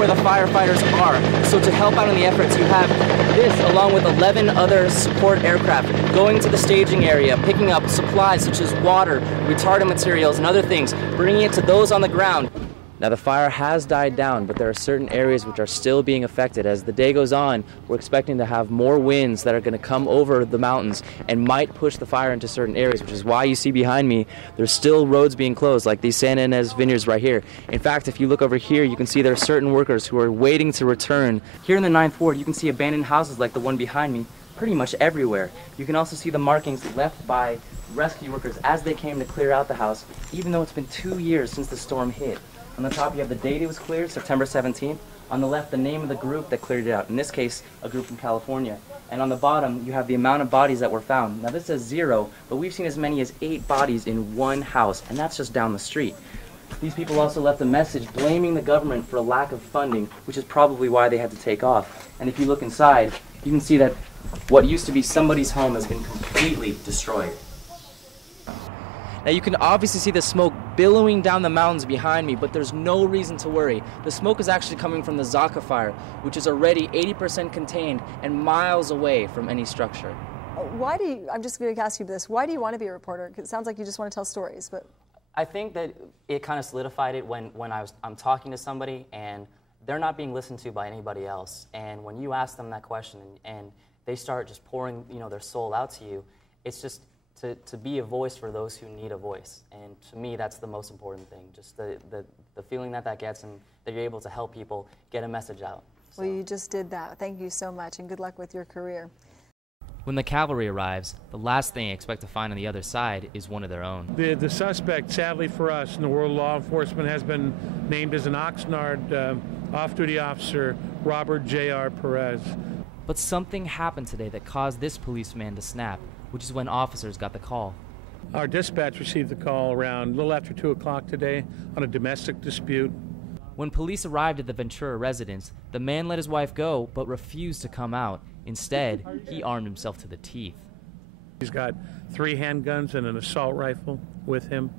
where the firefighters are. So to help out in the efforts, you have this along with 11 other support aircraft going to the staging area, picking up supplies such as water, retardant materials, and other things, bringing it to those on the ground. Now, the fire has died down, but there are certain areas which are still being affected. As the day goes on, we're expecting to have more winds that are going to come over the mountains and might push the fire into certain areas, which is why you see behind me, there's still roads being closed, like these Santa Ynez vineyards right here. In fact, if you look over here, you can see there are certain workers who are waiting to return. Here in the 9th Ward, you can see abandoned houses like the one behind me pretty much everywhere. You can also see the markings left by rescue workers as they came to clear out the house, even though it's been 2 years since the storm hit. On the top, you have the date it was cleared, September 17th. On the left, the name of the group that cleared it out. In this case, a group from California. And on the bottom, you have the amount of bodies that were found. Now, this says 0, but we've seen as many as 8 bodies in one house, and that's just down the street. These people also left a message blaming the government for a lack of funding, which is probably why they had to take off. And if you look inside, you can see that what used to be somebody's home has been completely destroyed. Now you can obviously see the smoke billowing down the mountains behind me, but there's no reason to worry. The smoke is actually coming from the Zaka fire, which is already 80% contained and miles away from any structure. I'm just going to ask you this, why do you want to be a reporter? 'Cause it sounds like you just want to tell stories, but... I think that it kind of solidified it when I'm talking to somebody and they're not being listened to by anybody else. And when you ask them that question and they start just pouring, their soul out to you, it's just to be a voice for those who need a voice. And to me, that's the most important thing, just the feeling that gets and that you're able to help people get a message out. So. Well, you just did that. Thank you so much, and good luck with your career. When the cavalry arrives, the last thing I expect to find on the other side is one of their own. The suspect, sadly for us, in the world of law enforcement, has been named as an Oxnard off-duty officer, Robert J.R. Perez. But something happened today that caused this policeman to snap, which is when officers got the call. Our dispatch received the call around a little after 2 o'clock today on a domestic dispute. When police arrived at the Ventura residence, the man let his wife go but refused to come out. Instead, he armed himself to the teeth. He's got 3 handguns and an assault rifle with him.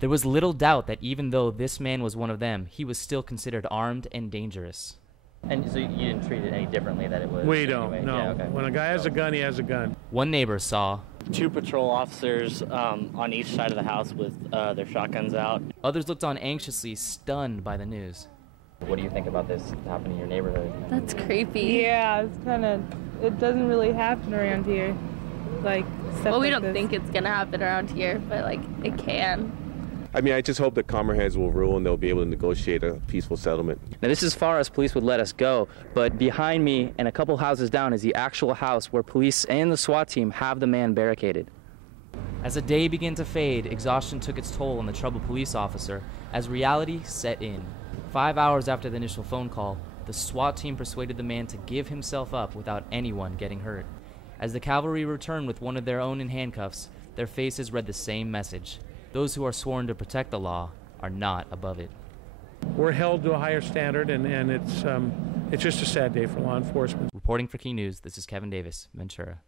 There was little doubt that even though this man was one of them, he was still considered armed and dangerous. And so you didn't treat it any differently that it was? We don't, anyway. no. Yeah, okay. When a guy has a gun, he has a gun. One neighbor saw 2 patrol officers on each side of the house with their shotguns out. Others looked on anxiously, stunned by the news. What do you think about this happening in your neighborhood? That's creepy. Yeah, it doesn't really happen around here. Like, stuff well, we like don't this. think it's gonna happen around here, but like, it can. I mean, I just hope that calmer heads will rule and they'll be able to negotiate a peaceful settlement. Now, this is as far as police would let us go, but behind me and a couple houses down is the actual house where police and the SWAT team have the man barricaded. As the day began to fade, exhaustion took its toll on the troubled police officer as reality set in. 5 hours after the initial phone call, the SWAT team persuaded the man to give himself up without anyone getting hurt. As the cavalry returned with one of their own in handcuffs, their faces read the same message. Those who are sworn to protect the law are not above it. We're held to a higher standard, and it's just a sad day for law enforcement. Reporting for Key News, this is Kevin Davis, Ventura.